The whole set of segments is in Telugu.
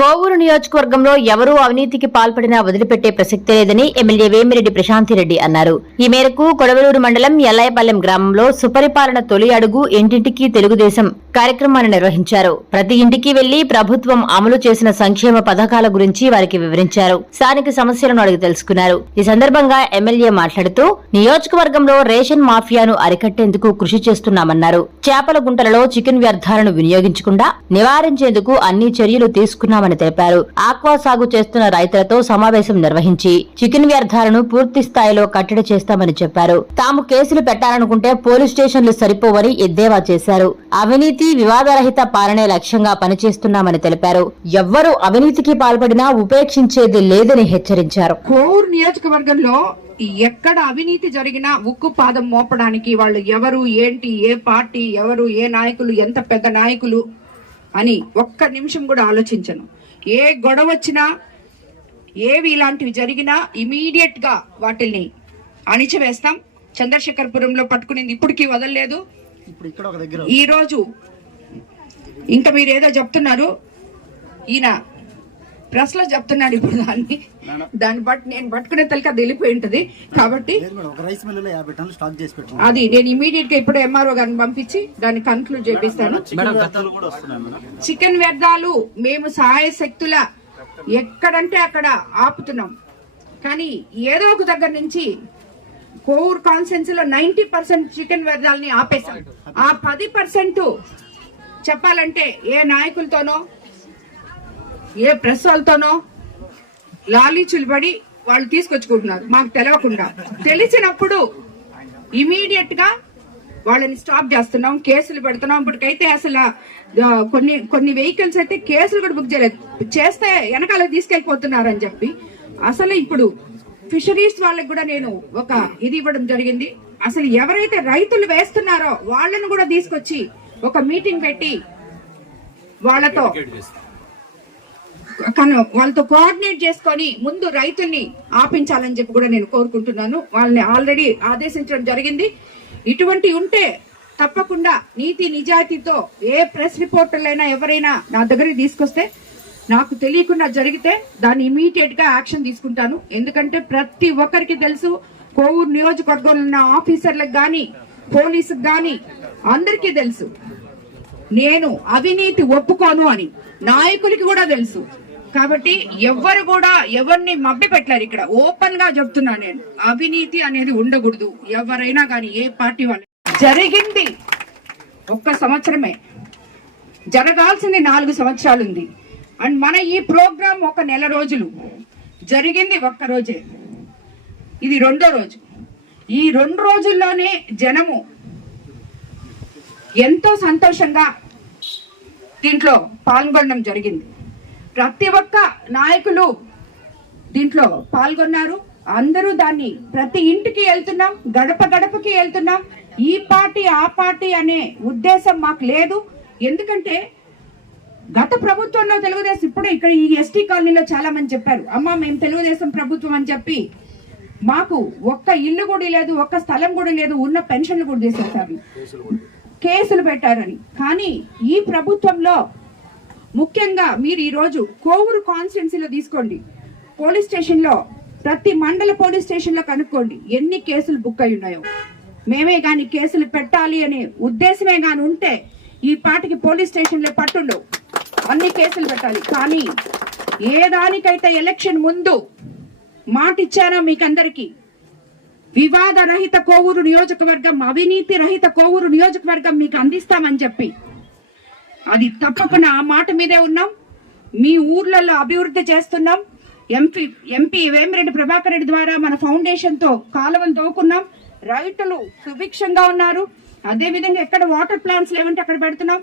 కోవూరు నియోజకవర్గంలో ఎవరూ అవినీతికి పాల్పడినా వదిలిపెట్టే ప్రసక్తే లేదని ఎమ్మెల్యే వేమిరెడ్డి ప్రశాంతిరెడ్డి అన్నారు. ఈ మేరకు కొడవలూరు మండలం ఎల్లాయపాలెం గ్రామంలో సుపరిపాలన తొలి అడుగు ఇంటింటికి తెలుగుదేశం కార్యక్రమాన్ని నిర్వహించారు. ప్రతి ఇంటికి వెళ్లి ప్రభుత్వం అమలు చేసిన సంక్షేమ పథకాల గురించి వారికి వివరించారు. స్థానిక సమస్యలను అడిగి తెలుసుకున్నారు. ఈ సందర్భంగా ఎమ్మెల్యే మాట్లాడుతూ నియోజకవర్గంలో రేషన్ మాఫియాను అరికట్టేందుకు కృషి చేస్తున్నామన్నారు. చేపల గుంటలలో చికెన్ వ్యర్థాలను వినియోగించకుండా నివారించేందుకు అన్ని చర్యలు తీసుకున్నామని తెలిపారు. ఆక్వా సాగు చేస్తున్న రైతులతో సమావేశం నిర్వహించి చికెన్ వ్యర్థాలను పూర్తి స్థాయిలో కట్టడి చేస్తామని చెప్పారు. తాము కేసులు పెట్టాలనుకుంటే పోలీస్ స్టేషన్లు సరిపోవని ఎద్దేవా చేశారు. అవినీతి వివాదరహిత పాలనే లక్ష్యంగా పనిచేస్తున్నామని తెలిపారు. ఎవ్వరూ అవినీతికి పాల్పడినా ఉపేక్షించేది లేదని హెచ్చరించారు. కోవూరు నియోజకవర్గంలో ఎక్కడ అవినీతి జరిగినా ఉక్కు పాదం మోపడానికి వాళ్ళు ఎవరు ఏంటి, ఏ పార్టీ, ఎవరు, ఏ నాయకులు, ఎంత పెద్ద నాయకులు అని ఒక్క నిమిషం కూడా ఆలోచించను. ఏ గొడవ వచ్చినా, ఏవి ఇలాంటివి జరిగినా ఇమీడియట్ గా వాటిని అణిచివేస్తాం. చంద్రశేఖరపురంలో పట్టుకునేది ఇప్పటికీ వదలలేదు. ఈ రోజు ఇంకా మీరు ఏదో చెప్తున్నారు, ఈయన ప్రెస్ లో చెప్తున్నాడు. ఇప్పుడు దాన్ని బట్టి నేను పట్టుకునే తలకి అది వెళ్ళిపోయి ఉంటది. కాబట్టి అది నేను ఇమీడియట్ గా ఇప్పుడు ఎంఆర్ఓ గారిని పంపించి దాన్ని కన్క్లూడ్ చేపిస్తాను. చికెన్ వ్యర్థాలు మేము సహాయ శక్తుల ఎక్కడంటే అక్కడ ఆపుతున్నాం. కానీ ఏదో ఒక దగ్గర నుంచి కోవూరు కాన్స్టిట్యున్సీ లో 90% చికెన్ వ్యర్థాలని ఆపేశాం. ఆ 10% చెప్పాలంటే ఏ నాయకులతోనో, ఏ ప్రెస్ వాళ్ళతోనో లాలీచులు పడి వాళ్ళు తీసుకొచ్చుకుంటున్నారు. మాకు తెలియకుండా, తెలిసినప్పుడు ఇమీడియట్ గా వాళ్ళని స్టాప్ చేస్తున్నాం, కేసులు పెడుతున్నాం. ఇప్పటికైతే అసలు కొన్ని వెహికల్స్ అయితే కేసులు కూడా బుక్ చేయలేదు, చేస్తే వెనకాల తీసుకెళ్లిపోతున్నారని చెప్పి. అసలు ఇప్పుడు ఫిషరీస్ వాళ్ళకి కూడా నేను ఒక ఇది ఇవ్వడం జరిగింది. అసలు ఎవరైతే రైతులు వేస్తున్నారో వాళ్ళను కూడా తీసుకొచ్చి ఒక మీటింగ్ పెట్టి వాళ్ళతో కోఆర్డినేట్ చేసుకొని ముందు రైతుల్ని ఆపించాలని చెప్పి కూడా నేను కోరుకుంటున్నాను. వాళ్ళని ఆల్రెడీ ఆదేశించడం జరిగింది. ఇటువంటి ఉంటే తప్పకుండా నీతి నిజాయితీతో ఏ ప్రెస్ రిపోర్టర్లైనా ఎవరైనా నా దగ్గరికి తీసుకొస్తే, నాకు తెలియకుండా జరిగితే దాన్ని ఇమీడియట్ గా యాక్షన్ తీసుకుంటాను. ఎందుకంటే ప్రతి ఒక్కరికి తెలుసు, కోవూరు నియోజకవర్గంలో ఉన్న ఆఫీసర్లకు గాని, పోలీసుకు గాని అందరికీ తెలుసు నేను అవినీతి ఒప్పుకోను అని. నాయకులకి కూడా తెలుసు. కాబట్టి ఎవ్వరు కూడా ఎవరిని మభ్య పెట్టలేరు. ఇక్కడ ఓపెన్ గా చెప్తున్నా, నేను అవినీతి అనేది ఉండకూడదు. ఎవరైనా కానీ ఏ పార్టీ వాళ్ళు. జరిగింది 1 సంవత్సరమే, జరగాల్సింది 4 సంవత్సరాలు ఉంది. అండ్ మన ఈ ప్రోగ్రాం 1 నెల రోజులు, జరిగింది 1 రోజే. ఇది 2వ రోజు. ఈ 2 రోజుల్లోనే జనము ఎంతో సంతోషంగా దీంట్లో పాల్గొనడం జరిగింది. ప్రతి ఒక్క నాయకులు దీంట్లో పాల్గొన్నారు. అందరూ దాన్ని ప్రతి ఇంటికి వెళ్తున్నాం, గడప గడపకి వెళ్తున్నాం. ఈ పార్టీ ఆ పార్టీ అనే ఉద్దేశం మాకు లేదు. ఎందుకంటే గత ప్రభుత్వంలో తెలుగుదేశం, ఇప్పుడు ఇక్కడ ఈ ఎస్టీ కాలనీలో చాలా మంది చెప్పారు, అమ్మా మేము తెలుగుదేశం ప్రభుత్వం అని చెప్పి మాకు ఒక్క ఇల్లు కూడా లేదు, ఒక్క స్థలం కూడా లేదు, ఉన్న పెన్షన్లు కూడా తీసేశారు, కేసులు పెట్టారని. కానీ ఈ ప్రభుత్వంలో ముఖ్యంగా మీరు ఈరోజు కోవూరు కాన్స్టిట్యున్సీలో తీసుకోండి, పోలీస్ స్టేషన్లో ప్రతి మండల పోలీస్ స్టేషన్లో కనుక్కోండి ఎన్ని కేసులు బుక్ అయి ఉన్నాయో. మేమే గాని కేసులు పెట్టాలి అనే ఉద్దేశమే గాని ఉంటే ఈ పాటికి పోలీస్ స్టేషన్లో పట్టుండవు, అన్ని కేసులు పెట్టాలి. కానీ ఏ దానికైతే ఎలక్షన్ ముందు మాట ఇచ్చానో మీకందరికీ, వివాద రహిత కోవూరు నియోజకవర్గం, అవినీతి రహిత కోవూరు నియోజకవర్గం మీకు అందిస్తామని చెప్పి, అది తప్పకుండా ఆ మాట మీదే ఉన్నాం. మీ ఊర్లలో అభివృద్ధి చేస్తున్నాం. ఎంపీ వేమిరెడ్డి ప్రభాకర్ రెడ్డి ద్వారా మన ఫౌండేషన్ తో కాలువలు తోకున్నాం. రైతులు సుభిక్షంగా ఉన్నారు. అదే విధంగా ఎక్కడ వాటర్ ప్లాంట్స్ లేవంటే అక్కడ పెడుతున్నాం.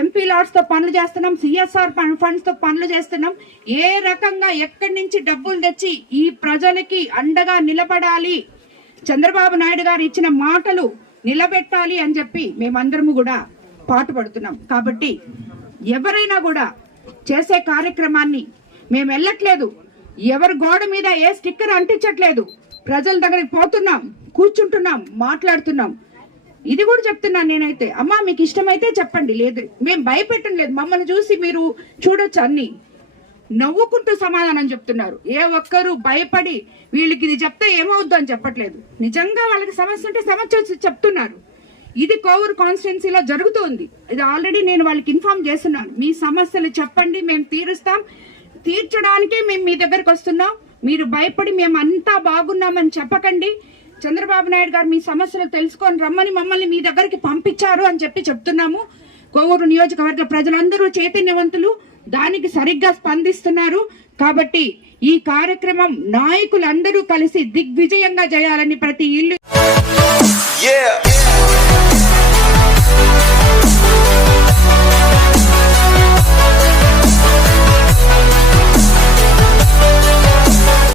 ఎంపీ లాట్స్ తో పనులు చేస్తున్నాం, సిఎస్ఆర్ ఫండ్స్ తో పనులు చేస్తున్నాం. ఏ రకంగా ఎక్కడి నుంచి డబ్బులు తెచ్చి ఈ ప్రజలకి అండగా నిలబడాలి, చంద్రబాబు నాయుడు గారు ఇచ్చిన మాటలు నిలబెట్టాలి అని చెప్పి మేమందరము కూడా పాటుపడుతున్నాం. కాబట్టి ఎవరైనా కూడా చేసే కార్యక్రమాన్ని మేము వెళ్ళట్లేదు, ఎవరి గోడ మీద ఏ స్టిక్కర్ అంటించట్లేదు. ప్రజల దగ్గరికి పోతున్నాం, కూర్చుంటున్నాం, మాట్లాడుతున్నాం. ఇది కూడా చెప్తున్నాను నేనైతే, అమ్మా మీకు ఇష్టమైతే చెప్పండి, లేదు మేము భయపెట్టం లేదు. మమ్మల్ని చూసి మీరు చూడొచ్చు, అన్ని నవ్వుకుంటూ సమాధానం చెప్తున్నారు. ఏ ఒక్కరు భయపడి వీళ్ళకి ఇది చెప్తే ఏమవుద్దు అని చెప్పట్లేదు. నిజంగా వాళ్ళకి సమస్య ఉంటే సమస్య వచ్చి చెప్తున్నారు. ఇది కోవూరు కాన్స్టిట్యున్సీలో జరుగుతుంది. ఇది ఆల్రెడీ నేను వాళ్ళకి ఇన్ఫార్మ్ చేస్తున్నాను. మీ సమస్యలు చెప్పండి, మేము తీరుస్తాం. తీర్చడానికే మేము మీ దగ్గరకు వస్తున్నాం. మీరు భయపడి మేము అంతా బాగున్నామని చెప్పకండి. చంద్రబాబు నాయుడు గారు మీ సమస్యలు తెలుసుకొని రమ్మని మమ్మల్ని మీ దగ్గరికి పంపించారు అని చెప్తున్నాము. కోవూరు నియోజకవర్గ ప్రజలందరూ చైతన్యవంతులు, దానికి సరిగ్గా స్పందిస్తున్నారు. కాబట్టి ఈ కార్యక్రమం నాయకులందరూ కలిసి దిగ్విజయంగా చేయాలని ప్రతి ఇల్లు